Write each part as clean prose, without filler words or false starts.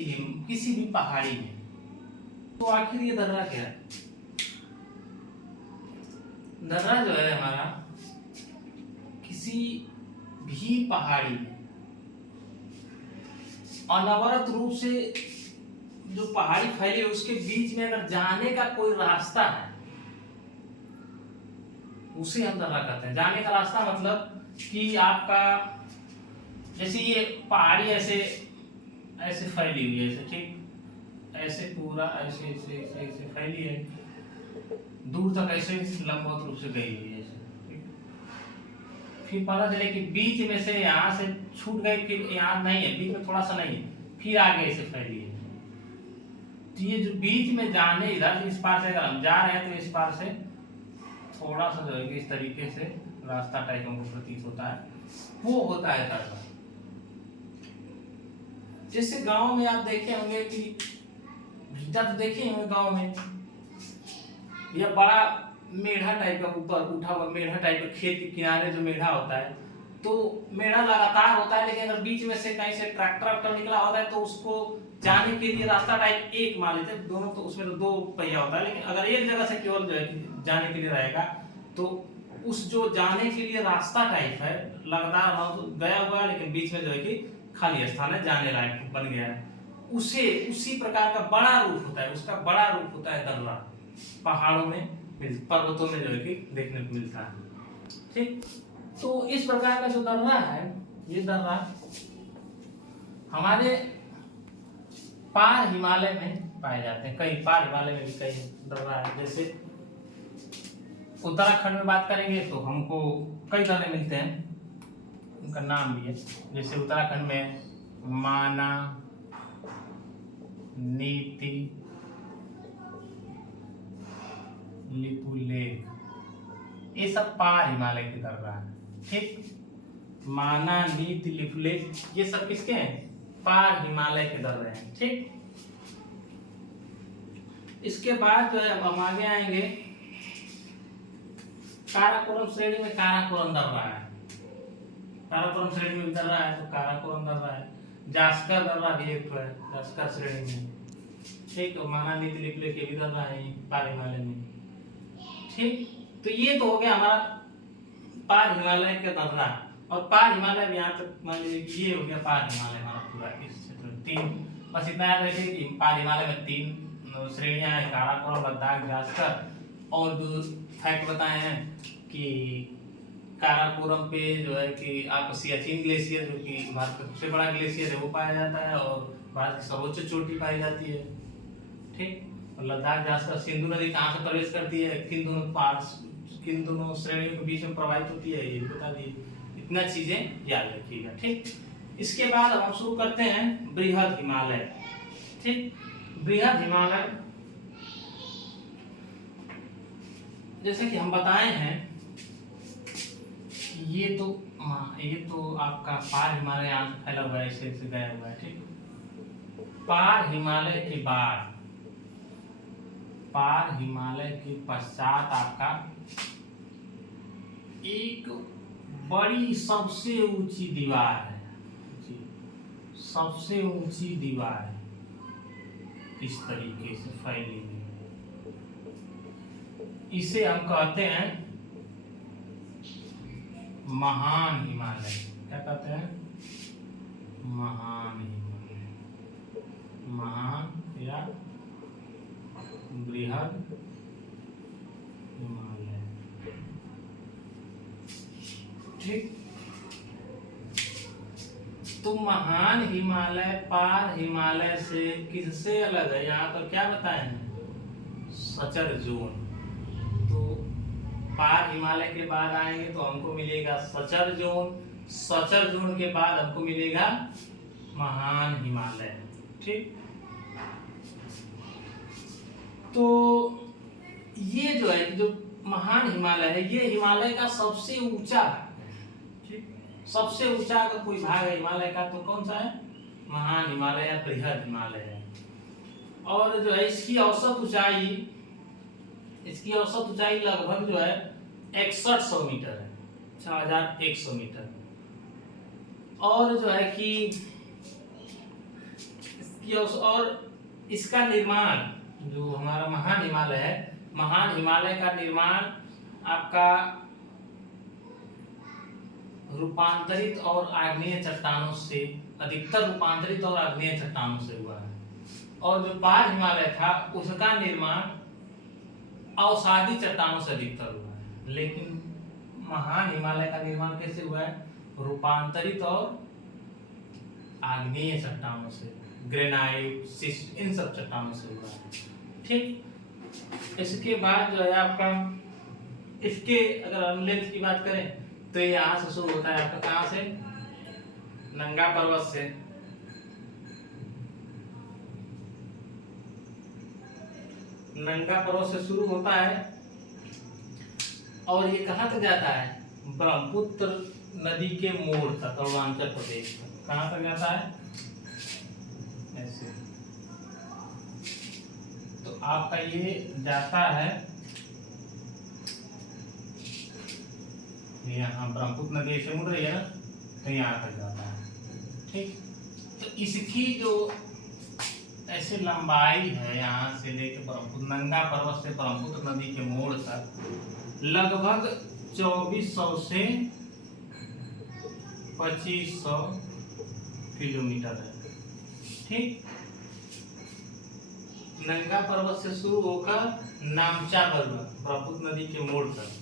किसी भी पहाड़ी में, तो आखिर ये दर्रा क्या है? दर्रा जो है हमारा किसी भी पहाड़ी में अनवरत रूप से जो पहाड़ी फैली है उसके बीच में अगर जाने का कोई रास्ता है उसे हम दर्रा कहते हैं। जाने का रास्ता मतलब कि आपका जैसे ये पहाड़ी ऐसे ऐसे फैली हुई है, ऐसे ठीक ऐसे पूरा ऐसे ऐसे ऐसे ऐसे फैली है, दूर तक ऐसे लंबवत रूप से गई हुई है ऐसे, ठीक। फिर पता चले कि बीच में से यहाँ से छूट गई, फिर यहाँ नहीं है, बीच में थोड़ा सा नहीं है, फिर आगे ऐसे फैली है। तो ये जो बीच में जाने इधर इस पार से अगर हम जा रहे हैं तो इस पार से थोड़ा सा जो है कि इस तरीके से रास्ता टाइप हमको प्रतीत होता है, वो होता है दर्रा। जैसे गांव में आप देखे होंगे कि भीटा तो देखे होंगे गांव में, या बड़ा मेढ़ा टाइप का ऊपर उठा हुआ मेढ़ा टाइप का, खेत के किनारे जो मेढ़ा होता है, तो मेढ़ा लगातार होता है, लेकिन अगर बीच में से कहीं से ट्रैक्टर वैक्टर निकला होता है तो उसको जाने के लिए रास्ता टाइप एक मान लेते हैं, दोनों तो उसमें तो दो पहिया होता है, लेकिन अगर एक जगह से केवल जो है जाने के लिए रहेगा तो उस जो जाने के लिए रास्ता टाइप है लगातार गया हुआ है, लेकिन बीच में जो है कि खाली स्थान है, जाने लायक बन गया है, उसे उसी प्रकार का बड़ा रूप होता है, उसका बड़ा रूप होता है दर्रा। पहाड़ों में पर्वतों में जो है कि देखने को मिलता है, ठीक। तो इस प्रकार का जो दर्रा है, ये दर्रा हमारे पार हिमालय में पाए जाते हैं। कई पार हिमालय में भी कई दर्रा है। जैसे उत्तराखंड में बात करेंगे तो हमको कई दर्रे मिलते हैं, उनका नाम भी है। जैसे उत्तराखंड में माना, नीति, लिपुलेख, ये सब पार हिमालय के दर्रा है, ठीक। माना, नीति, लिपुलेख ये सब किसके हैं? पार हिमालय के दर्रे हैं, ठीक। इसके बाद जो है हम आगे आएंगे, काराकोरम श्रेणी में काराकोरम दर्रा है। काराकोरम श्रेणी में भी दर्रा है तो काराकोरम दर्रा है। जास्कर दर्रा भी एक है जास्कर श्रेणी में, ठीक। माना, नीति, लिपुलेख के भी दर्रा है पार हिमालय में, ठीक। तो ये तो हो गया हमारा पार हिमालय का दर्रा। और पार हिमालय यहाँ तक मान लीजिए ये हो गया पार हिमालय हमारा पूरा इस क्षेत्र में। तीन बस इतना याद रखिए कि पार हिमालय में तीन श्रेणियां हैं, काराकोरम, लद्दाख, जास्कर। और जो फैक्ट बताए हैं कि काराकोरम पे जो है कि आपको सियाचिन ग्लेशियर, जो कि भारत का सबसे बड़ा ग्लेशियर है, वो पाया जाता है और भारत की सर्वोच्च चोटी पाई जाती है, ठीक। और लद्दाख, जास्कर सिंधु नदी कहाँ से प्रवेश करती है, किन दोनों श्रेणियों के बीच में प्रवाहित होती है, ये बता दिए। इतना चीजें याद रखिएगा, ठीक। इसके बाद हम शुरू करते हैं बृहद हिमालय, ठीक। बृहद हिमालय जैसे कि हम बताए हैं कि ये तो आपका पार हिमालय यहाँ फैला हुआ है, ऐसे ऐसे गया हुआ है, ठीक। पार हिमालय के बाद, पार हिमालय के पश्चात आपका एक बड़ी सबसे ऊंची दीवार है, सबसे ऊंची दीवार है, इस तरीके से फैली हुई, इसे हम कहते हैं महान हिमालय। क्या कहते हैं? महान हिमालय, महान या बृहद हिमालय, ठीक। तो महान हिमालय पार हिमालय से किससे अलग है? यहाँ पर क्या बताए हैं? Suture zone. तो पार हिमालय के बाद आएंगे तो हमको मिलेगा सचर जोन, सचर जोन के बाद हमको मिलेगा महान हिमालय, ठीक। तो ये जो है जो महान हिमालय है, ये हिमालय का सबसे ऊंचा भाग है, ठीक। सबसे ऊंचा अगर कोई भाग है हिमालय का तो कौन सा है? महान हिमालय या बृहद हिमालय है। और जो है इसकी औसत ऊंचाई लगभग जो है 6100 मीटर है, 6100 मीटर। और जो है कि किया और इसका निर्माण जो हमारा महान हिमालय है, महान हिमालय का निर्माण आपका रूपांतरित और आग्नेय चट्टानों से, अधिकतर रूपांतरित और आग्नेय चट्टानों से हुआ है। और जो पार हिमालय था उसका निर्माण अवसादी चट्टानों से अधिकतर हुआ है। लेकिन महान हिमालय का निर्माण कैसे हुआ है? रूपांतरित और आग्नेय चट्टानों से, ग्रेनाइट, सिस्ट, इन सब चट्टानों से हुआ है। ठीक, इसके बाद जो है आपका, इसके अगर अनलेंथ की बात करें तो ये यहाँ से शुरू होता है आपका, कहाँ से? नंगा पर्वत से। नंगा पर्वत से शुरू होता है और ये कहाँ तक जाता है? ब्रह्मपुत्र नदी के मोड़ तक, अरुणाचल प्रदेश तक। कहाँ तक जाता है? ऐसे। तो आपका ये जाता है यहाँ, ब्रह्मपुत्र नदी से मुड़ रही है ना, तो यहाँ तक जाता है। ठीक, तो इसकी जो ऐसे लंबाई है यहाँ से लेकर ब्रह्मपुत्र, नंगा पर्वत से ब्रह्मपुत्र नदी के मोड़ तक लगभग 2400 से 2500 किलोमीटर है। ठीक, नंगा पर्वत से शुरू होकर नामचा ब्रह्मपुत्र नदी के मोड़ तक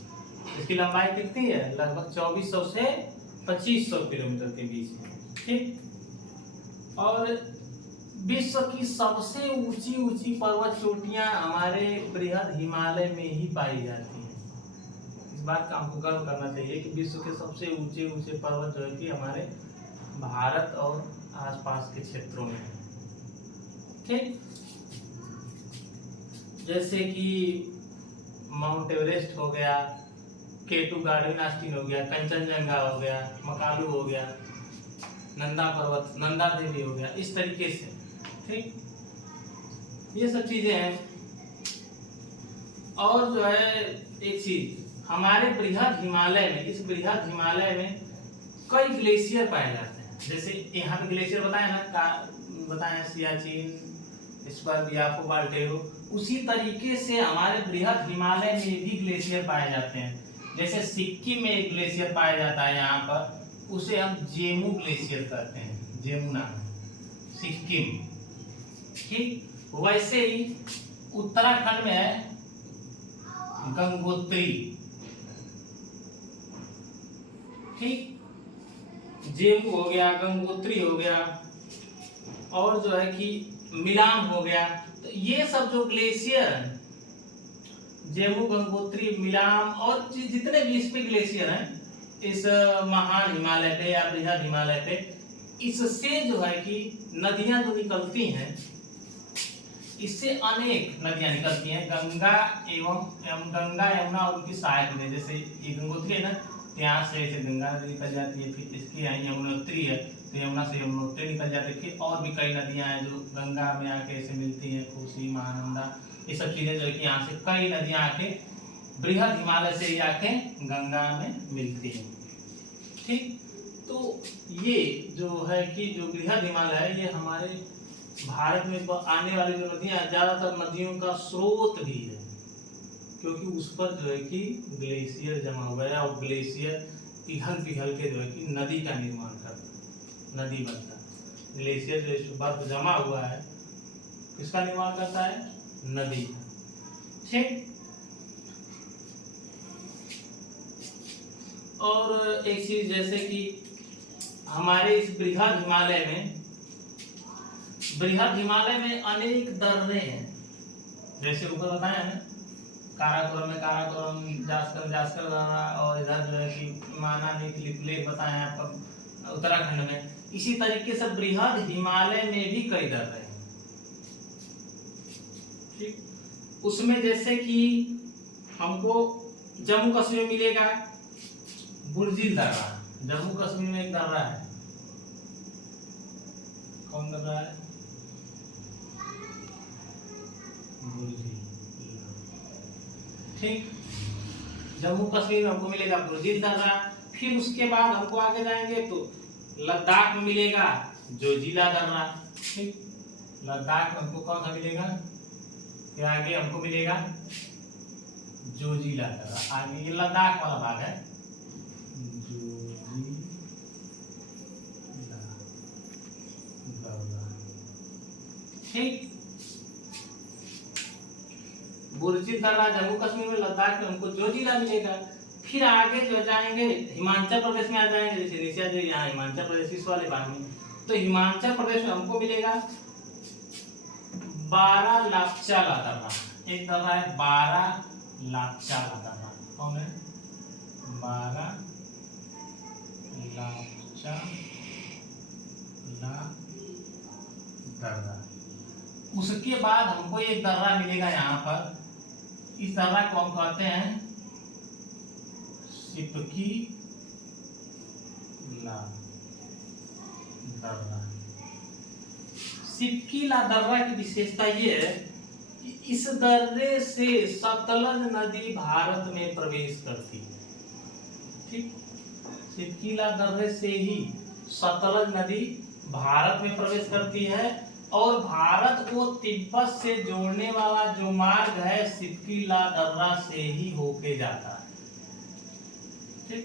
इसकी लंबाई कितनी है? लगभग 2400 से 2500 किलोमीटर के बीच में। ठीक, और विश्व की सबसे ऊंची ऊंची पर्वत चोटियां हमारे बृहद हिमालय में ही पाई जाती हैं। इस बात का हमको गर्व करना चाहिए कि विश्व के सबसे ऊंचे ऊंचे पर्वत जो है कि हमारे भारत और आसपास के क्षेत्रों में है। ठीक, जैसे कि माउंट एवरेस्ट हो गया, केटू गार्डन आस्टीन हो गया, कंचनजंगा हो गया, मकालू हो गया, नंदा पर्वत, नंदा देवी हो गया, इस तरीके से। ठीक, ये सब चीजें हैं। और जो है एक चीज, हमारे बृहद हिमालय में, इस बृहद हिमालय में कई ग्लेशियर पाए जाते हैं। जैसे यहाँ पे ग्लेशियर बताया ना, बताया सियाचिन, इस पर बियाफो बाल्टेरो, उसी तरीके से हमारे बृहद हिमालय में भी ग्लेशियर पाए जाते हैं। जैसे सिक्किम में एक ग्लेशियर पाया जाता है यहाँ पर, उसे हम जेमू ग्लेशियर कहते हैं, जेमू नाम, सिक्किम। ठीक, वैसे ही उत्तराखंड में है गंगोत्री। ठीक, जेमू हो गया, गंगोत्री हो गया, और जो है कि मिलाम हो गया। तो ये सब जो ग्लेशियर है, जेमू, गंगोत्री, मिलाम और जितने भी इस पे ग्लेशियर हैं इस महान हिमालय पे या बृहद हिमालय पे, इससे जो है कि नदियां जो निकलती हैं, इससे अनेक नदियां निकलती हैं। गंगा यमुना और उनकी सहायक नदी, जैसे ये गंगोत्री है ना, यहाँ से ऐसे गंगा नदी निकल जाती है, फिर इसकी यहाँ यमुनोत्री है, तो यमुना से यमुनोत्री निकल जाती है। फिर और भी कई नदियां हैं जो गंगा में आके ऐसे मिलती हैं, कोसी, महानंदा, ये सब चीजें जो है कि यहाँ से कई नदियां आके बृहद हिमालय से ही आके गंगा में मिलती हैं। ठीक, तो ये जो है कि जो बृहद हिमालय है, ये हमारे भारत में आने वाली जो नदियां, ज्यादातर नदियों का स्रोत भी है, क्योंकि उस पर जो है कि ग्लेशियर जमा हुआ है और ग्लेशियर पिघल पिघल के जो है कि नदी का निर्माण करता है, नदी बनता है। ग्लेशियर जो बर्फ जमा हुआ है, किसका निर्माण करता है? नदी। ठीक, और एक चीज जैसे कि हमारे इस बृहद हिमालय में अनेक दर्रे हैं। जैसे ऊपर बताया ना, काराकोरम में काराकोरम, जास्कर दर्रा, और इधर जो है कि मानाली लेक बताया आपका उत्तराखंड में। इसी तरीके से बृहद हिमालय में भी कई दर्रे हैं। ठीक, उसमें जैसे कि हमको जम्मू कश्मीर में मिलेगा बुर्जिल दर्रा। जम्मू कश्मीर में एक दर्रा है, कौन दर्रा है? बुर्जिल। ठीक, जम्मू कश्मीर में हमको मिलेगा बुर्जिल दर्रा। फिर उसके बाद हमको आगे जाएंगे तो लद्दाख में मिलेगा जोजिला दर्रा। ठीक, लद्दाख में हमको कौन सा मिलेगा, फिर आगे हमको मिलेगा जोजिला दर्रा, आगे ये लद्दाख वाला भाग है, जोजिला दर्रा। ठीक, बुरजी दर्रा जम्मू कश्मीर में, लद्दाख में हमको जोजिला मिलेगा। फिर आगे जो जाएंगे हिमाचल प्रदेश में आ जाएंगे, जैसे नीचे जो यहाँ हिमाचल प्रदेश इस वाले भाग में, तो हिमाचल प्रदेश में हमको मिलेगा बारालाचा दर्रा। एक दर्रा है बारालाचा दर्रा, कौन है, बारालाचा दर्रा। उसके बाद हमको एक दर्रा मिलेगा यहाँ पर, इस दर्रा को हम कहते हैं सिपकीला दर्रा। सिपकीला दर्रा की विशेषता ये है कि इस दर्रे से सतलज नदी भारत में प्रवेश करती है। ठीक, सिपकीला दर्रे से ही सतलज नदी भारत में प्रवेश करती है, और भारत को तिब्बत से जोड़ने वाला जो मार्ग है सिपकीला दर्रा से ही होके जाता है। ठीक,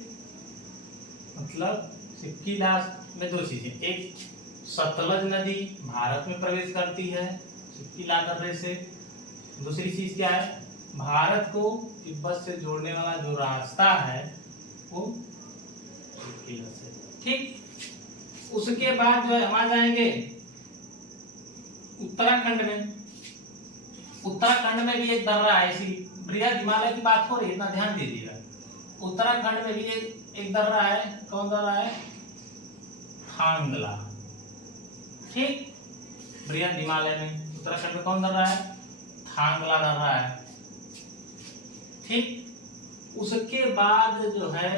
मतलब सिपकीला में दो चीजें, एक सतलज नदी भारत में प्रवेश करती है सिपकीला दर्रे से, दूसरी चीज क्या है, भारत को तिब्बत से जोड़ने वाला जो रास्ता है वो सिपकीला से। ठीक, उसके बाद जो है हम आ जाएंगे उत्तराखंड में। उत्तराखंड में भी एक दर्रा है, ऐसी बृहद हिमालय की बात हो रही है, इतना ध्यान दीजिएगा। उत्तराखंड में भी एक दर्रा है, कौन दर्रा है, थांगला। ठीक, बृहद हिमालय में उत्तराखंड में कौन दर्रा है, थांगला दर्रा है। ठीक, उसके बाद जो है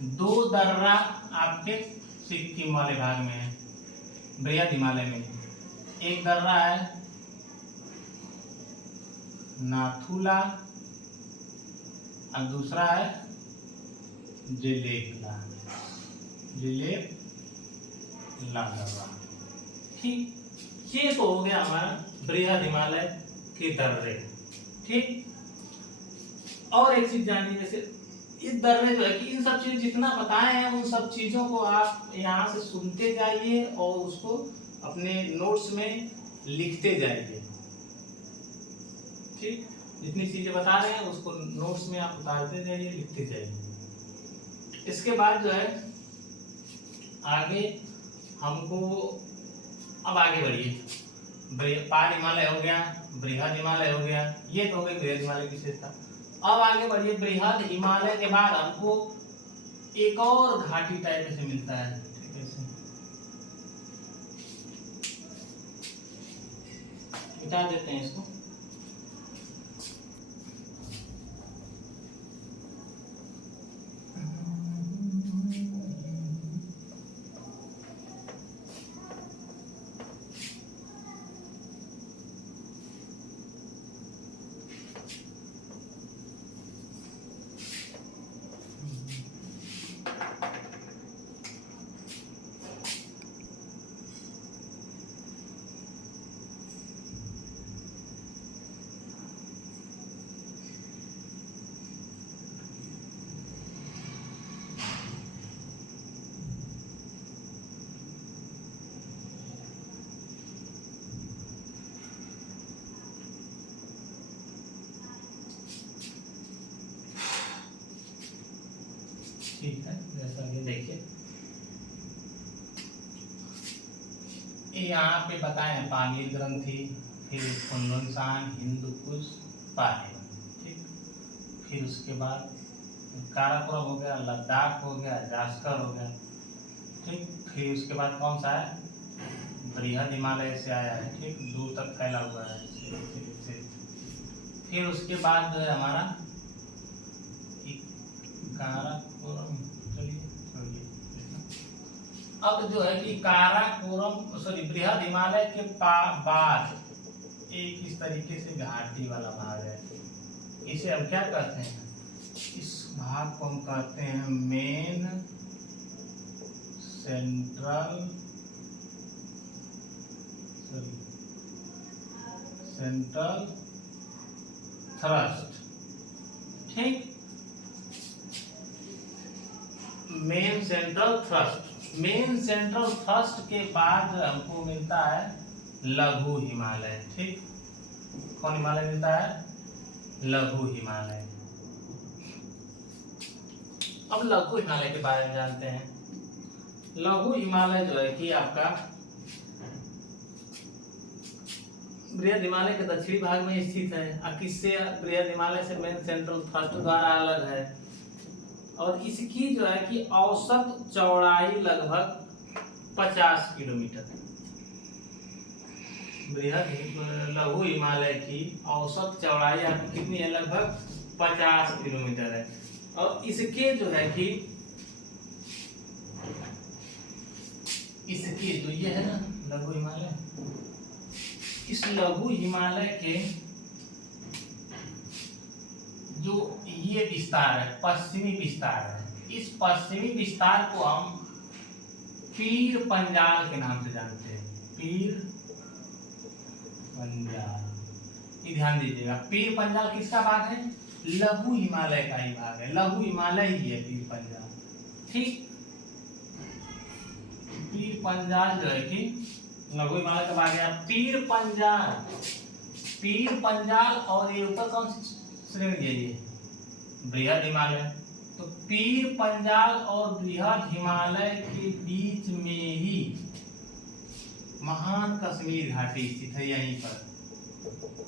दो दर्रा आपके सिक्किम वाले भाग में है, बृहद हिमालय में। एक दर्रा है नाथुला और दूसरा है जेलेपला दर्रा। ठीक, ये तो हो गया हमारा बृहद हिमालय के दर्रे। ठीक, और एक चीज जानिए, जैसे इस दर्रे जो है कि इन सब चीज जितना बताए हैं उन सब चीजों को आप यहाँ से सुनते जाइए और उसको अपने नोट्स में लिखते जाइए। ठीक, जितनी चीजें बता रहे हैं उसको नोट्स में आप उतारते जाइए, लिखते जाइए। इसके बाद जो है आगे हमको, अब आगे बढ़िए, पार हिमालय हो गया, बृहद हिमालय हो गया, ये तो हो गई बृहद हिमालय की विशेषता। अब आगे बढ़िए, बृहद हिमालय के बाद हमको एक और घाटी टाइप से मिलता है। ठीक है, मिटा देते हैं इसको। ठीक है, जैसा कि देखिए यहाँ पे बताए पामीर ग्रंथि, फिर खुंदुनसान, हिंदुकुश, पाहिन। ठीक, फिर उसके बाद काराकोरम हो गया, लद्दाख हो गया, जास्कर हो गया। ठीक, फिर उसके बाद कौन सा है, बृहद हिमालय से आया है। ठीक, दूर तक फैला हुआ है। फिर उसके बाद जो है हमारा काराकोरम, चलिए अब जो है कि काराकोरम सॉरी बृहद हिमालय के बाद एक इस तरीके से घाटी वाला भाग है, इसे हम क्या कहते हैं, इस भाग को हम कहते हैं मेन सेंट्रल सेंट्रल थ्रस्ट, ठीक, main central thrust. Main central thrust के बाद हमको मिलता है लघु हिमालय, ठीक। कौन हिमालय मिलता है? लघु हिमालय। अब लघु हिमालय के बारे में जानते हैं। लघु हिमालय जो है कि आपका बृहद हिमालय के दक्षिणी भाग में स्थित है और किससे बृहद हिमालय से मेन सेंट्रल थ्रस्ट द्वारा अलग है, और इसकी जो है कि औसत चौड़ाई लगभग 50 किलोमीटर। बृहद लघु हिमालय की औसत चौड़ाई आपकी कितनी है? लगभग 50 किलोमीटर है। और इसके जो है कि इसकी जो ये है ना लघु हिमालय, इस लघु हिमालय के जो ये विस्तार है, पश्चिमी विस्तार है, इस पश्चिमी विस्तार को हम पीर पंजाल के नाम से जानते हैं। पीर पंजाल, ये ध्यान दीजिएगा। पीर पंजाल किसका भाग है? लघु हिमालय का ही भाग है, लघु हिमालय ही है पीर पंजाल, ठीक। पीर पंजाल जो है कि लघु हिमालय का भाग है। पीर पंजाल, पीर पंजाल और ये ऊपर कौन सी श्रेणी है? ये बृहद हिमालय। तो पीर पंजाल और बृहद हिमालय के बीच में ही महान कश्मीर घाटी स्थित है, यहीं पर,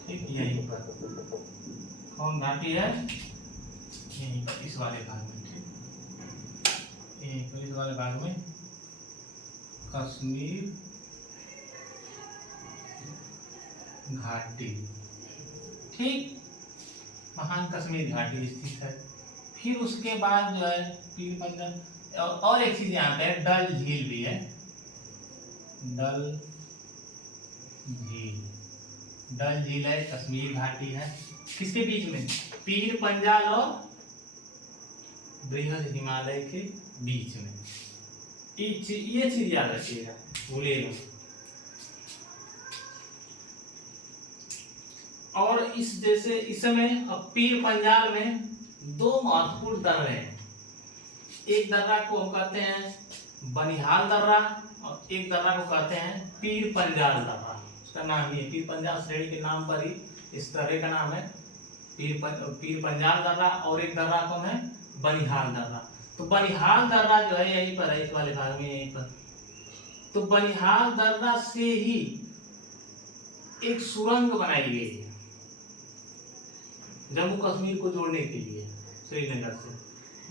ठीक, यहीं पर। कौन घाटी है? यहीं पर, इस वाले भाग में, ठीक, यहीं पर, इस वाले भाग में कश्मीर घाटी, ठीक, महान कश्मीर घाटी स्थित है। फिर उसके बाद जो है पीर पंजाल, और एक चीज यहाँ पे है, डल झील भी है। डल झील, डल झील है, कश्मीर घाटी है, किसके बीच में? पीर पंजाल और बृहद हिमालय के बीच में। ये चीज याद रखिएगा, भूलिएगा। और इस जैसे इस समय पीर पंजाल में दो महत्वपूर्ण दर्रे हैं। एक दर्रा को हम कहते हैं बनिहाल दर्रा और एक दर्रा को कहते हैं पीर पंजाल दर्रा। उसका नाम ही है, पीर पंजाल श्रेणी के नाम पर ही इस दर्रे का नाम है पीर पंजाल दर्रा, और एक दर्रा कौन है? बनिहाल दर्रा। तो बनिहाल दर्रा जो है यहीं पर है, इस वाले भाग में, यहीं पर। तो बनिहाल दर्रा से ही एक सुरंग बनाई गई है जम्मू कश्मीर को जोड़ने के लिए। श्रीनगर से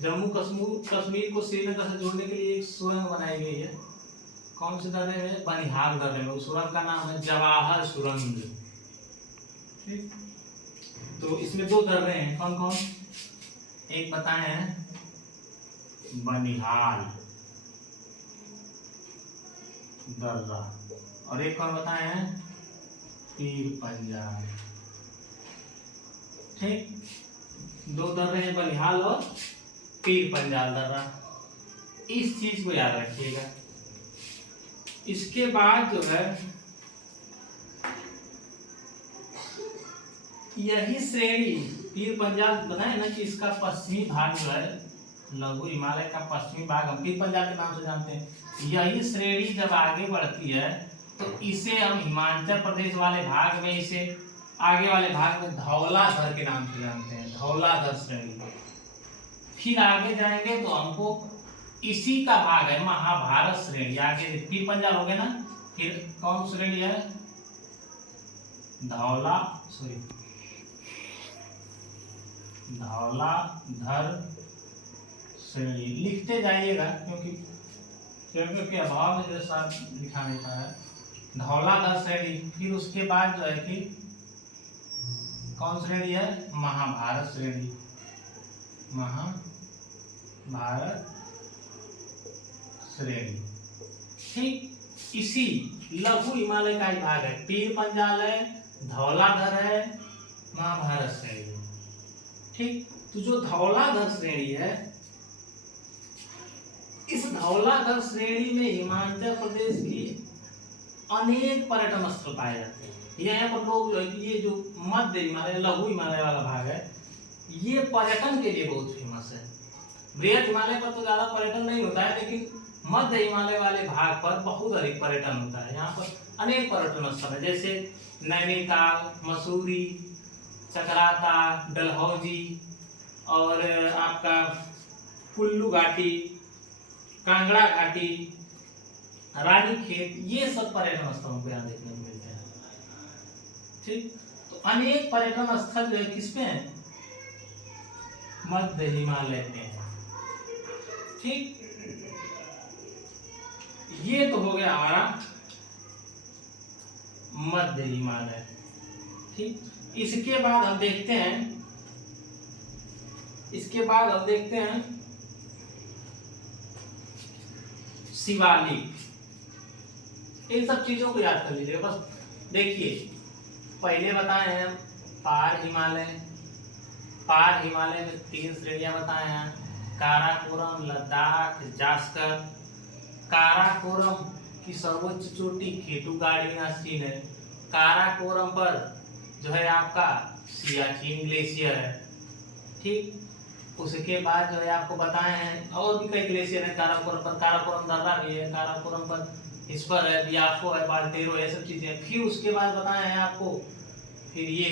जम्मू कश्मीर को श्रीनगर से जोड़ने के लिए एक सुरंग बनाई गई है। कौन से दर्रे में? बनिहाल दर्रे में। उस सुरंग का नाम है जवाहर सुरंग, ठीक। तो इसमें दो दर्रे हैं, कौन कौन? एक बताए हैं बनिहाल दर्रा, और एक कौन बताए हैं? पीर पंजाल, ठीक। दो दर्रे हैं, बनिहाल और पीर पंजाल दर्रा। इस चीज को याद रखिएगा। इसके बाद जो है यही श्रेणी पीर पंजाल बताए ना कि इसका पश्चिमी भाग जो है लघु हिमालय का पश्चिमी भाग हम पीर पंजाल के नाम से जानते हैं। यही श्रेणी जब आगे बढ़ती है तो इसे हम हिमाचल प्रदेश वाले भाग में, इसे आगे वाले भाग में धौलाधर के नाम से जानते हैं, धौलाधर श्रेणी। फिर आगे जाएंगे तो हमको इसी का भाग है महाभारत श्रेणी। आगे पीर पंजाल हो गया ना, फिर कौन श्रेणी है? धौलाधर श्रेणी। लिखते जाइएगा क्योंकि के अभाव में जैसा लिखा नहीं पा है। धौलाधर श्रेणी। फिर उसके बाद जो है कि कौन श्रेणी है? महाभारत श्रेणी, महाभारत श्रेणी, ठीक। इसी लघु हिमालय का ही भाग है। पीर पंजाल है, धौलाधर है, महाभारत श्रेणी, ठीक। तो जो धौलाधर श्रेणी है, इस धौलाधर श्रेणी में हिमाचल प्रदेश की अनेक पर्यटन स्थल पाए जाते हैं। यहाँ पर लोग जो है कि ये जो मध्य हिमालय लघु हिमालय वाला भाग है ये पर्यटन के लिए बहुत फेमस है। बृहद हिमालय पर तो ज्यादा पर्यटन नहीं होता है, लेकिन मध्य हिमालय वाले भाग पर बहुत अधिक पर्यटन होता है। यहाँ पर अनेक पर्यटन स्थल है, जैसे नैनीताल, मसूरी, चकराता, डलहौजी और आपका कुल्लू घाटी, कांगड़ा घाटी, रानीखेत, ये सब पर्यटन स्थलों को यहाँ देखने को मिलते हैं। ठीक, तो अनेक पर्यटन स्थल जो है किसपे हैं? मध्य हिमालय में है। ठीक, ये तो हो गया हमारा मध्य हिमालय। ठीक, इसके बाद हम देखते हैं शिवालिक। इन सब चीजों को याद कर लीजिएगा। बस देखिए, पहले बताए हैं पार हिमालय में 3 श्रेणियां बताए हैं, काराकोरम, लद्दाख, जास्कर। काराकोरम की सर्वोच्च चोटी केटू गार्डियन है। काराकोरम पर जो है आपका सियाचिन ग्लेशियर है। ठीक, उसके बाद जो है आपको बताए हैं और भी कई ग्लेशियर हैं काराकोरम पर। काराकोरम दर्रा भी है, काराकोरम पर इस पर है, बियाफो है, बाल्टेरो, ये सब चीजें। फिर उसके बाद बताए हैं आपको, फिर ये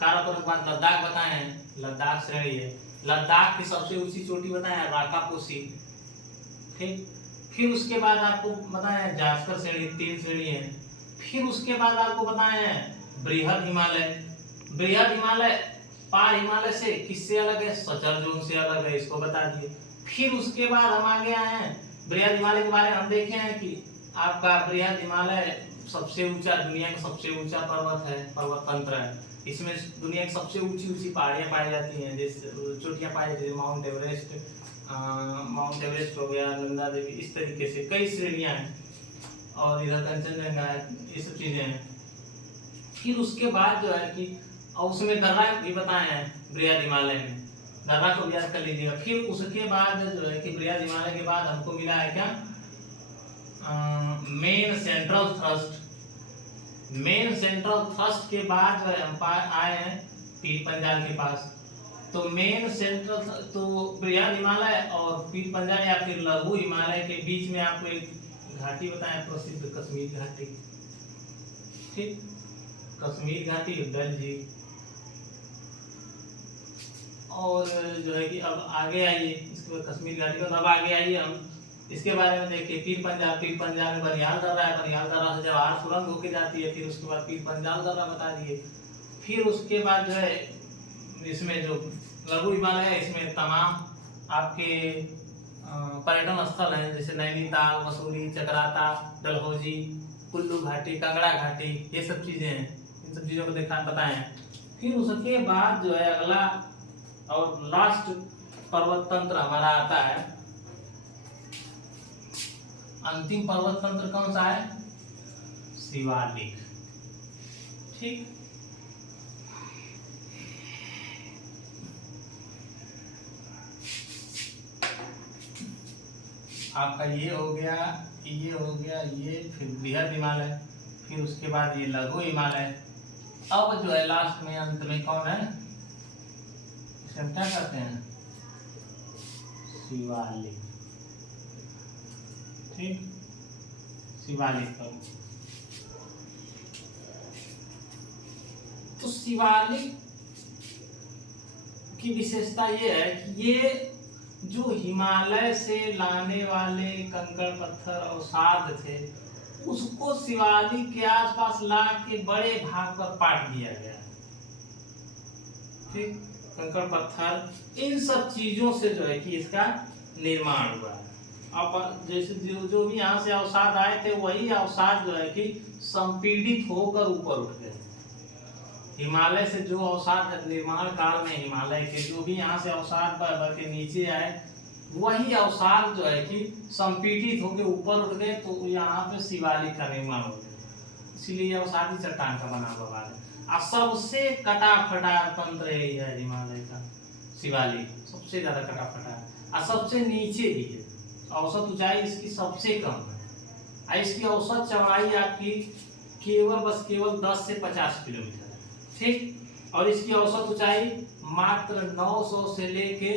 काराकोरम के बाद लद्दाख बताए हैं, लद्दाख श्रेणी है। लद्दाख की सबसे ऊंची चोटी बताए हैं राकापोसी। ठीक, फिर उसके बाद आपको बताए हैं जास्कर श्रेणी, 3 श्रेणी है। फिर उसके बाद आपको बताए हैं बृहद हिमालय पार हिमालय से किससे अलग है? सचर जोन से अलग है, इसको बता दिए। फिर उसके बाद हम आगे आए हैं बृहद हिमालय के बारे में। हम देखे हैं कि आपका बृहद हिमालय सबसे ऊंचा, दुनिया का सबसे ऊंचा पर्वत है, पर्वत तंत्र है। इसमें दुनिया की सबसे ऊंची पहाड़ियां पाई जाती हैं, जैसे चोटियां पाई जाती है, माउंट एवरेस्ट हो गया, नंदा देवी, इस तरीके से कई श्रेणियां हैं। और इधर कंचनजंगा है, ये सब चीजें हैं। फिर उसके बाद जो है कि और उसमें दर्रा भी बताए हैं बृहद हिमालय में, दर्रा को याद कर लीजिएगा। फिर उसके बाद जो है कि बृहद हिमालय के बाद हमको मिला है क्या? मेन सेंट्रल थ्रस्ट के बाद जो है हम आए हैं पीर पंजाल के पास। तो तो बृहद हिमालय और पीर पंजाल या फिर लघु हिमालय के बीच में आपको एक घाटी बताएं, प्रसिद्ध कश्मीर घाटी। ठीक, कश्मीर घाटी, डल झील। और जो है कि अब आगे आइए, इसके बाद कश्मीर घाटी का, अब आगे आइए हम इसके बारे में देखिए। पीर पंजाल में बनिहाल दर्रा है, बनिहाल दर्रा से जवाहर सुरंग होके जाती है। फिर उसके बाद पीर पंजाल दर्रा बता दिए। फिर उसके बाद जो है इसमें जो लघु हिमालय है, इसमें तमाम आपके पर्यटन स्थल हैं, जैसे नैनीताल, मसूरी, चकराता, डलहौजी, कुल्लू घाटी, कांगड़ा घाटी, ये सब चीजें हैं। इन सब चीजों को बताए हैं। फिर उसके बाद जो है अगला और लास्ट पर्वत तंत्र हमारा आता है, अंतिम पर्वत तंत्र कौन सा है? शिवालिक। ठीक, आपका ये हो गया, ये फिर बृहद हिमालय, फिर उसके बाद ये लघु हिमालय। अब जो है लास्ट में अंत में कौन है? इसे हम क्या कहते हैं? शिवालिक। ठीक, शिवालिक। तो शिवालिक की विशेषता ये है कि ये जो हिमालय से लाने वाले कंकड़ पत्थर अवसाद थे, उसको शिवालिक के आसपास ला के बड़े भाग पर पाट दिया गया। ठीक, कंकड़ पत्थर, इन सब चीजों से जो है कि इसका निर्माण हुआ। अब जैसे जो भी यहाँ से अवसाद आए थे, वही अवसाद जो है कि संपीड़ित होकर ऊपर उठ गए। हिमालय से जो अवसाद निर्माण काल में हिमालय के जो भी यहाँ से अवसाद बढ़ के नीचे आए, वही अवसाद जो है कि संपीड़ित होकर ऊपर उठ गए, तो यहाँ पे शिवालिक का निर्माण हो गया। इसीलिए अवसादी चट्टान का बना हुआ है। और सबसे कटा फटा तंत्र यही है हिमालय का, शिवालिक सबसे ज्यादा कटा फटा है और सबसे नीचे भी है। औसत ऊंचाई इसकी सबसे कम है और इसकी औसत चौड़ाई आपकी केवल 10 से 50 किलोमीटर है। ठीक, और इसकी औसत ऊंचाई मात्र 900 से लेके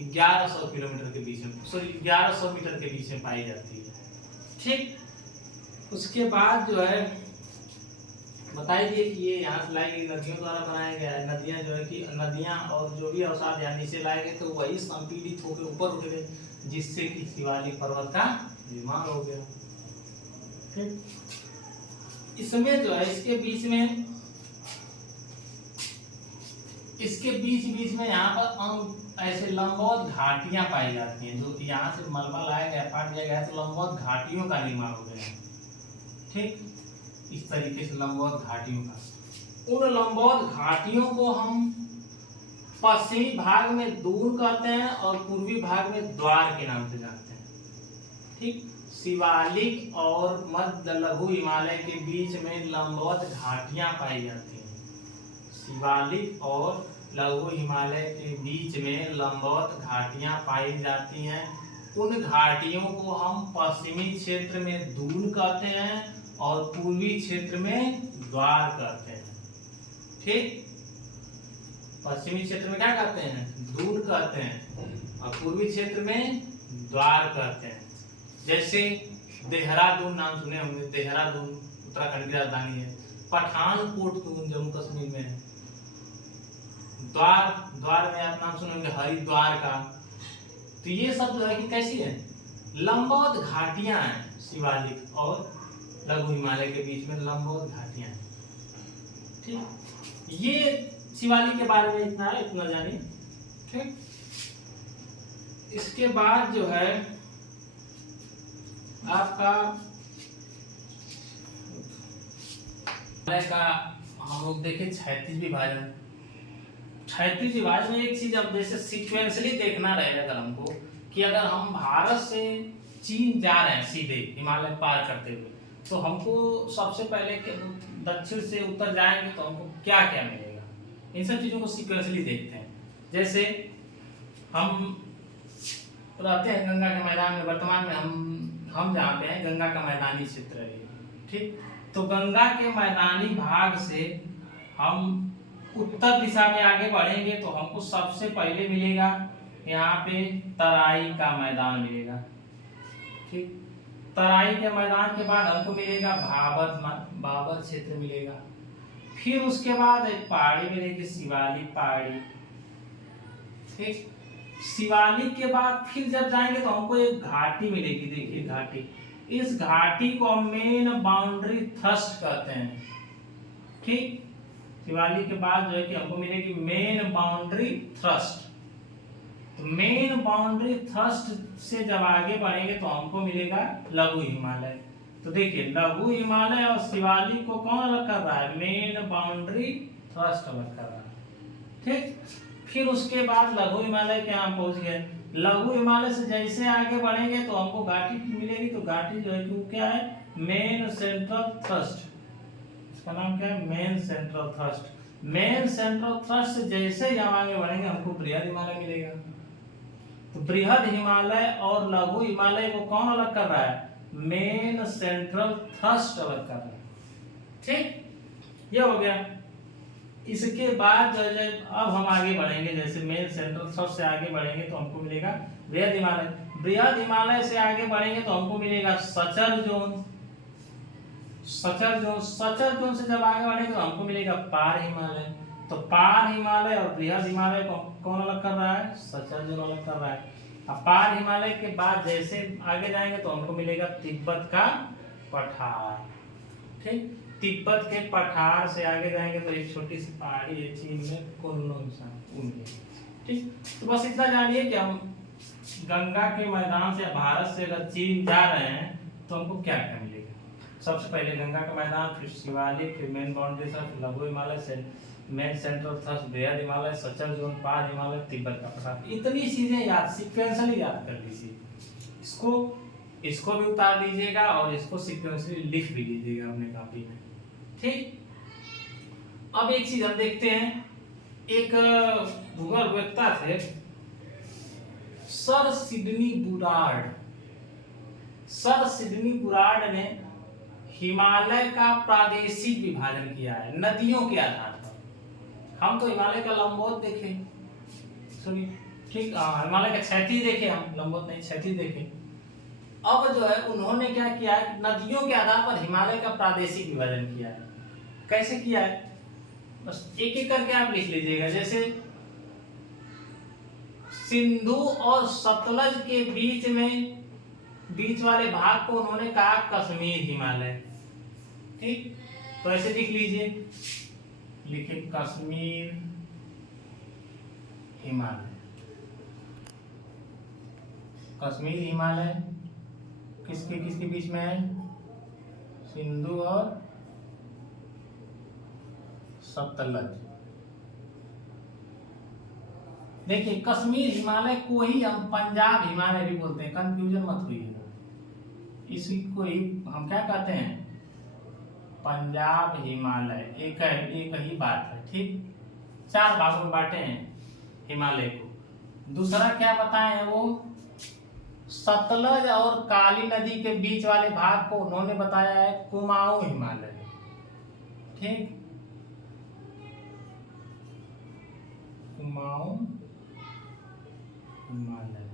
1100 किलोमीटर के बीच में, सॉरी 1100 मीटर के बीच में पाई जाती है। ठीक, उसके बाद जो है बताइए कि ये यहाँ से लाई गई नदियों द्वारा बनाया गया है। नदियाँ जो है कि नदियाँ और जो भी अवसाद यहाँ नीचे लाए गए तो वही संपीड़ित होकर ऊपर उठ गए, जिससे कि शिवालिक पर्वत का निर्माण हो गया। ठीक, इसमें जो है इसके बीच बीच में यहाँ पर ऐसे लंबवत घाटियां पाई जाती हैं, जो यहाँ से मलबा लाया गया, पाट दिया गया तो लंबवत घाटियों का निर्माण हो गया है। ठीक, इस तरीके से लंबवत घाटियों का, उन लंबवत घाटियों को हम पश्चिमी भाग में दून कहते हैं और पूर्वी भाग में द्वार के नाम से जानते हैं। ठीक, शिवालिक और मध्य लघु हिमालय के बीच में लंबवत घाटियां पाई जाती हैं। शिवालिक और लघु हिमालय के बीच में लंबवत घाटियां पाई जाती हैं। उन घाटियों को हम पश्चिमी क्षेत्र में दून कहते हैं और पूर्वी क्षेत्र में द्वार कहते हैं। ठीक, पश्चिमी क्षेत्र में क्या कहते हैं? दून कहते हैं, और पूर्वी क्षेत्र में द्वार कहते हैं। जैसे देहरादून नाम सुने होंगे, देहरादून उत्तराखंड की राजधानी है। पठानकोट जम्मू कश्मीर में है। द्वार में आप नाम सुने होंगे हरिद्वार का। तो ये सब जो है कि कैसी है? लंबवत घाटियां हैं। शिवालिक और लघु हिमालय के बीच में लंबवत घाटियां हैं। ठीक, ये शिवालिक के बारे में इतना जानिए। ठीक, इसके बाद जो है आपका हम लोग देखें क्षैतिज विभाजन। क्षैतिज विभाजन में एक चीज, अब जैसे सीक्वेंसली देखना रहेगा अगर हमको, कि अगर हम भारत से चीन जा रहे हैं सीधे हिमालय पार करते हुए, तो हमको सबसे पहले दक्षिण से उत्तर जाएंगे तो हमको क्या क्या मिलेगा, इन सब चीजों को सीक्वेंसली देखते हैं। जैसे हम रहते हैं गंगा के मैदान में, वर्तमान में हम जहाँ पे हैं गंगा का मैदानी क्षेत्र है। ठीक, तो गंगा के मैदानी भाग से हम उत्तर दिशा में आगे बढ़ेंगे तो हमको सबसे पहले मिलेगा यहाँ पे तराई का मैदान मिलेगा। ठीक, तराई के मैदान के बाद हमको मिलेगा भाबर क्षेत्र मिलेगा। फिर उसके बाद एक पहाड़ी मिलेगी, शिवालिक पहाड़ी। ठीक, शिवालिक के बाद फिर जब जाएंगे तो हमको एक घाटी मिलेगी। देखिए घाटी, इस घाटी को मेन बाउंड्री थ्रस्ट कहते हैं। ठीक, शिवालिक के बाद जो है कि हमको मिलेगी मेन बाउंड्री थ्रस्ट। तो मेन बाउंड्री थ्रस्ट से जब आगे बढ़ेंगे तो हमको मिलेगा लघु हिमालय। तो देखिए लघु हिमालय और शिवालिक को कौन अलग कर रहा है? मेन बाउंड्री थ्रस्ट अलग कर रहा है। ठीक, फिर उसके बाद लघु हिमालय के यहाँ पहुंच गए। लघु हिमालय से जैसे आगे बढ़ेंगे तो हमको घाटी मिलेगी। तो घाटी जो है कि वो क्या है? Main central thrust. इसका नाम क्या है? Main central thrust. Main central thrust से जैसे ही हम आगे बढ़ेंगे हमको बृहद हिमालय मिलेगा। तो बृहद हिमालय और लघु हिमालय को कौन अलग कर रहा है? मेन सेंट्रल थ्रस्ट अलग कर रहा है। ठीक, ये हो गया। इसके बाद जो है अब हम आगे बढ़ेंगे, जैसे मेन सेंट्रल थ्रस्ट से आगे बढ़ेंगे तो हमको मिलेगा बृहद हिमालय। बृहद हिमालय से आगे बढ़ेंगे तो हमको मिलेगा सचर जोन। सचर जोन से जब आगे बढ़ेंगे तो हमको मिलेगा पार हिमालय। तो पार हिमालय और बृहद हिमालय को कौन अलग कर रहा है? सचर जोन अलग कर रहा है। अब पार हिमालय के बाद जैसे आगे जाएंगे तो हमको मिलेगा तिब्बत का पठार। ठीक, तिब्बत के पठार से आगे जाएंगे तो एक छोटी सी पहाड़ी है चीन में, कुनलुन। ठीक, तो बस इतना जानिए कि हम गंगा के मैदान से भारत से अगर चीन जा रहे हैं तो हमको क्या क्या मिलेगा। सबसे पहले गंगा का मैदान, फिर शिवालिक, फिर मेन बाउंड्री थ्रस्ट, लघु हिमालय से मेन सेंट्रल थ्रस्ट, बृहद हिमालय, सचर जोन, पार हिमालय, तिब्बत का पठार। इतनी चीजें याद सीक्वेंसली याद कर लीजिए। इसको भी उतार लीजिएगा और इसको सीक्वेंसली लिख भी लीजिएगा अपने कॉपी में। ठीक, अब एक चीज हम देखते हैं। एक भूगोलवेत्ता थे sir Sydney Bullard. Sir Sydney Bullard ने हिमालय का प्रादेशिक विभाजन किया है नदियों के आधार पर। हम तो हिमालय का लंबवत देखे, सुनिए ठीक, हिमालय का क्षैतिज देखे, हम लंबवत नहीं क्षैतिज देखे। अब जो है उन्होंने क्या किया है, नदियों के आधार पर हिमालय का प्रादेशिक विभाजन किया है। कैसे किया है, बस एक एक करके आप लिख लीजिएगा। जैसे सिंधु और सतलज के बीच में, बीच वाले भाग को उन्होंने कहा कश्मीर हिमालय, ठीक। तो ऐसे लिख लीजिए, लिखे कश्मीर हिमालय। कश्मीर हिमालय किसके किसके बीच में है, सिंधु और सतलज। देखिए कश्मीर हिमालय को ही हम पंजाब हिमालय भी बोलते हैं, कंफ्यूजन मत हुई। इसी को ही हम क्या कहते हैं, पंजाब हिमालय, एक ही बात है, ठीक। 4 भागों में बांटे हैं हिमालय को। दूसरा क्या बताए हैं, वो सतलज और काली नदी के बीच वाले भाग को उन्होंने बताया है कुमाऊं हिमालय, ठीक। कुमाऊं हिमालय,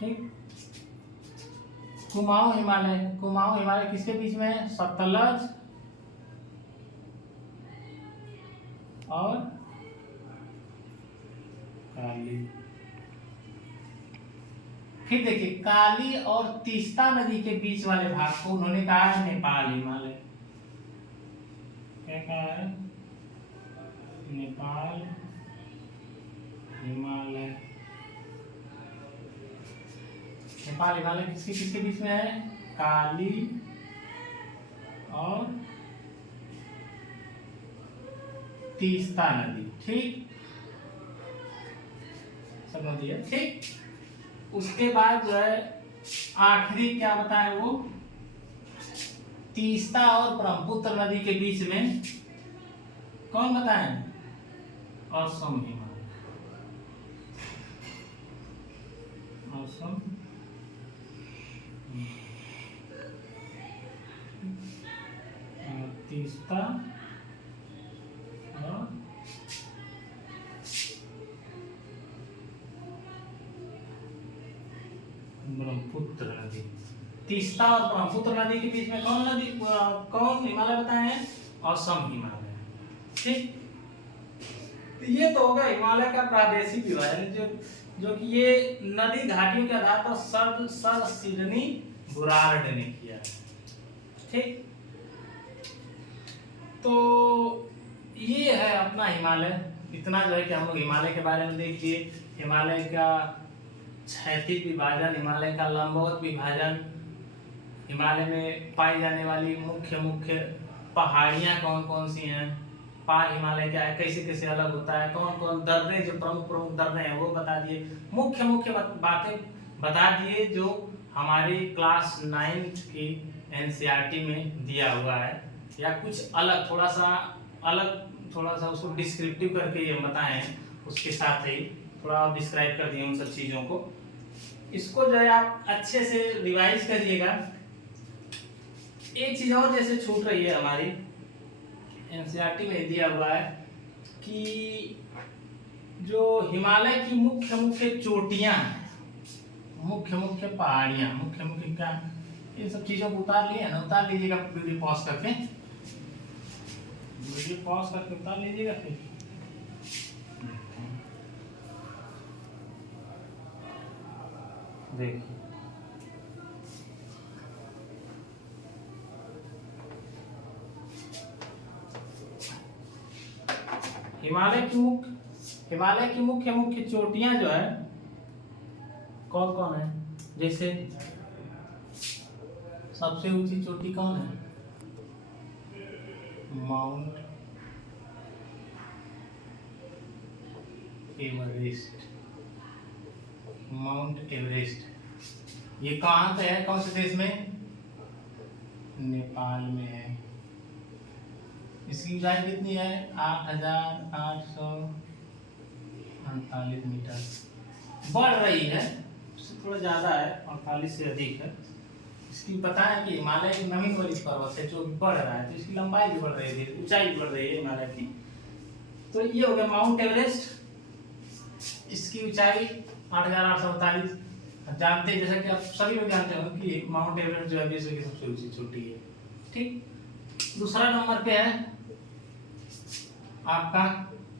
ठीक। कुमाऊं हिमालय, कुमाऊं हिमालय किसके बीच में है, सतलज और काली। फिर देखिए काली और तीस्ता नदी के बीच वाले भाग को उन्होंने कहा है नेपाल हिमालय। क्या कहा है, नेपाल हिमालय। नेपाल हिमालय किसके किसके बीच में है, काली और तीस्ता नदी, ठीक। समझिए, ठीक। उसके बाद जो है आखिरी क्या बताएं, वो तीस्ता और ब्रह्मपुत्र नदी के बीच में कौन बताएं, असम हिमालय। असम तीस्ता और ब्रह्मपुत्र नदी। तीस्ता और ब्रह्मपुत्र नदी के बीच में कौन नदी, कौन हिमालय बताए हैं, असम हिमालय, ठीक। तो ये तो होगा हिमालय का प्रादेशिक विभाजन, जो कि ये नदी घाटियों के आधार पर सर सिडनी बुरार्ड ने किया, ठीक। तो ये है अपना हिमालय। इतना जो है कि हम लोग हिमालय के बारे में देखिए, हिमालय का क्षैतिज विभाजन, हिमालय का लंबवत विभाजन, हिमालय में पाई जाने वाली मुख्य मुख्य पहाड़ियाँ कौन कौन सी हैं, पार हिमालय क्या है, कैसे कैसे अलग होता है, कौन कौन दर्रे, जो प्रमुख प्रमुख दर्रे हैं वो बता दिए, मुख्य मुख्य बातें बता दिए जो हमारी क्लास 9th की एनसीईआरटी में दिया हुआ है, या कुछ अलग थोड़ा सा उसको डिस्क्रिप्टिव करके ये बताए हैं, उसके साथ ही थोड़ा और डिस्क्राइब कर दिए उन सब चीज़ों को। इसको जो है आप अच्छे से रिवाइज करिएगा। एक चीज़ और जैसे छूट रही है हमारी एनसीईआरटी में दिया हुआ है कि जो हिमालय की मुख्य मुख्य चोटियाँ, मुख्य मुख्य पहाड़ियाँ, मुख्य मुख्य क्या, इन सब चीज़ों को उतार लिए ना, उतार लीजिएगा वीडियो पॉज करके, वीडियो पॉज करके उतार लीजिएगा। फिर देखिए हिमालय की मुख्य मुख्य चोटियां जो है कौन कौन है, जैसे सबसे ऊंची चोटी कौन है, माउंट एवरेस्ट। माउंट एवरेस्ट ये कहाँ पे है, कौन से देश में, नेपाल में है। इसकी ऊंचाई कितनी है, 8,848 मीटर। बढ़ रही है, उससे थोड़ा ज़्यादा है, 48 से अधिक है। इसकी पता है कि हिमालय एक नवीन वरिष्ठ पर्वत है जो भी बढ़ रहा है, तो इसकी लंबाई भी बढ़ रही है, ऊंचाई भी बढ़ रही है हिमालय की। तो ये हो गया माउंट एवरेस्ट। इसकी ऊंचाई 8,848 जानते हैं, जैसा कि आप सभी लोग जानते हो कि माउंट एवरेस्ट जो है विश्व की सबसे ऊंची चोटी है। ठीक। दूसरा नंबर पे है आपका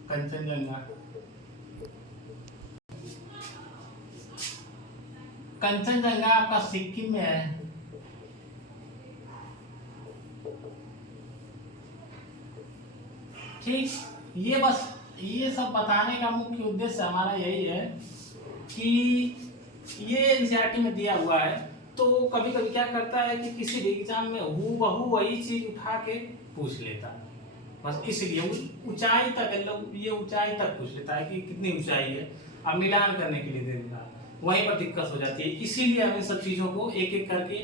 कंचनजंगा। कंचनजंगा आपका सिक्किम में है। ठीक। ये बस ये सब बताने का मुख्य उद्देश्य हमारा यही है कि ये एनसीईआरटी में दिया हुआ है, तो कभी कभी क्या करता है कि किसी भी एग्जाम में हूबहू वही चीज उठा के पूछ लेता है, बस इसलिए ऊंचाई तक, ये ऊंचाई तक पूछ लेता है कि कितनी ऊंचाई है, अब मिलान करने के लिए दे देता है, वहीं पर दिक्कत हो जाती है। इसीलिए हम इन सब चीजों को एक एक करके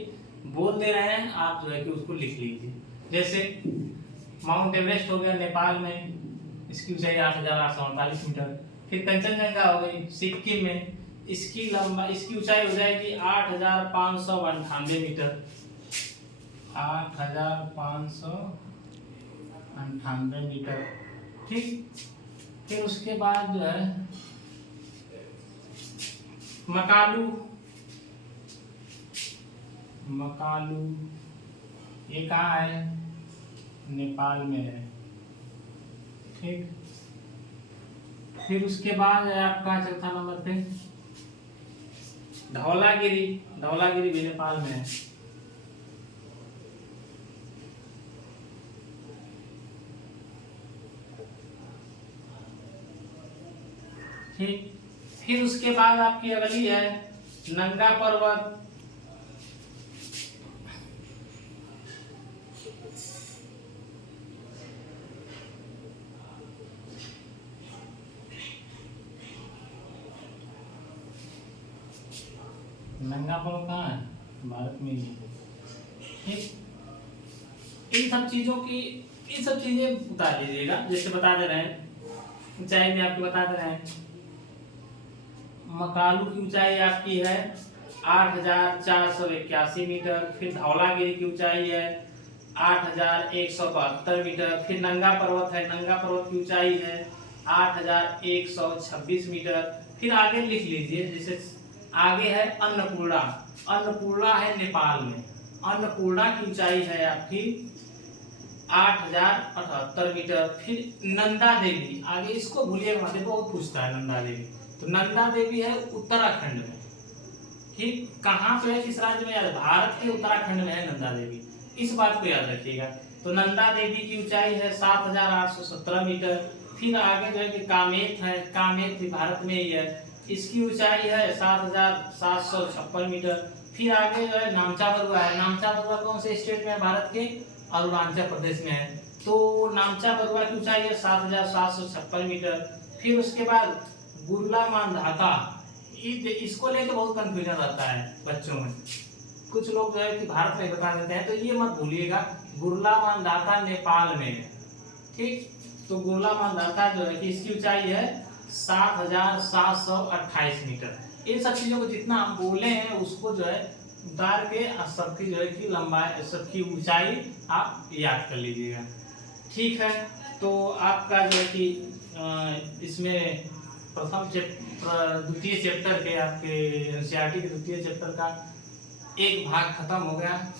बोल दे रहे हैं, आप जो है कि उसको लिख लीजिए। जैसे माउंट एवरेस्ट हो गया नेपाल में, इसकी ऊंचाई 8,848 मीटर। फिर कंचनजंगा हो गई सिक्किम में, इसकी ऊंचाई हो जाएगी 8,598 मीटर, 8,598 मीटर। ठीक। फिर उसके बाद जो है मकालू ये कहाँ है, नेपाल में है। ठीक। फिर उसके बाद है आपका चौथा नंबर पे धौलागिरी भी नेपाल में है। ठीक। फिर उसके बाद आपकी अगली है नंगा पर्वत। नंगा पर्वत कहाँ है, भारत में ही। ठीक। इन सब चीजें बता लीजिएगा, जैसे बता दे रहे हैं ऊंचाई में आपको बता दे रहे हैं। मकालू की ऊंचाई आपकी है 8,481 मीटर। फिर धौलागिरी की ऊंचाई है 8,172 मीटर। फिर नंगा पर्वत है, नंगा पर्वत की ऊंचाई है 8,126 मीटर। फिर आगे लिख लीजिए, जैसे आगे है अन्नपूर्णा है नेपाल में, अन्नपूर्णा की ऊंचाई है आपकी 8,078 मीटर। फिर नंदा देवी, आगे इसको भूलिएगा मत, बहुत पूछता है नंदा देवी। तो नंदा देवी है उत्तराखंड में। ठीक। कहाँ पे है, किस राज्य में, याद, भारत के उत्तराखंड में है नंदा देवी, इस बात को याद रखिएगा। तो नंदा देवी की ऊंचाई है 7,817 मीटर। फिर आगे जो है कि कामेत है, कामेत भी भारत में ही है, इसकी ऊंचाई है 7,756 मीटर। फिर आगे जो है नामचा बरुआ है, नामचा बरुआ कौन से स्टेट में है, भारत के अरुणाचल प्रदेश में है। तो नामचा बरुआ की ऊंचाई है 7,756 मीटर। फिर उसके बाद गुरला मांधाता, इसको लेके बहुत कंफ्यूजन रहता है बच्चों में, कुछ लोग जो है कि भारत में बता देते हैं, तो ये मत भूलिएगा, गुरला मांधाता नेपाल में है। ठीक। तो गुरला मांधाता जो है कि इसकी ऊंचाई है 7,728 मीटर। इन सब चीजों को जितना हम बोले हैं उसको जो है उतार के सबकी जो है कि लंबाई, सबकी ऊंचाई आप याद कर लीजिएगा। ठीक है। तो आपका जो है कि इसमें द्वितीय चैप्टर के आपके एनसीईआरटी के द्वितीय चैप्टर का एक भाग खत्म हो गया।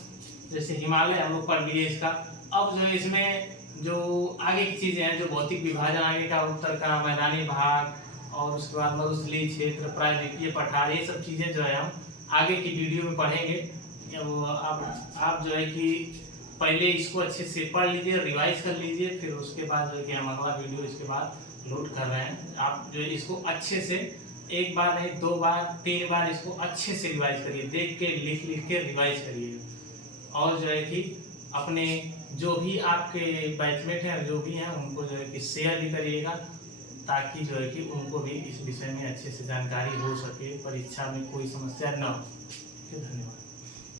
जैसे हिमालय हम लोग पढ़ लिए इसका। अब जो है इसमें जो आगे की चीजें हैं, जो भौतिक विभाजन आगे का, उत्तर का, मैदानी भाग, और उसके बाद मरुस्थलीय क्षेत्र, प्रायद्वीपीय पठार, ये सब चीजें जो है हम आगे की वीडियो में पढ़ेंगे। आप जो है कि पहले इसको अच्छे से पढ़ लीजिए, रिवाइज कर लीजिए, फिर उसके बाद जो है कि हम अगला वीडियो इसके बाद लोड कर रहे हैं। आप जो है इसको अच्छे से एक बार नहीं, 2 बार 3 बार इसको अच्छे से रिवाइज करिए, देख के लिख के रिवाइज करिए। और जो है कि अपने जो भी आपके बैचमेट हैं, जो भी हैं, उनको जो है कि शेयर भी करिएगा, ताकि जो है कि उनको भी इस विषय में अच्छे से जानकारी हो सके, परीक्षा में कोई समस्या न हो। धन्यवाद।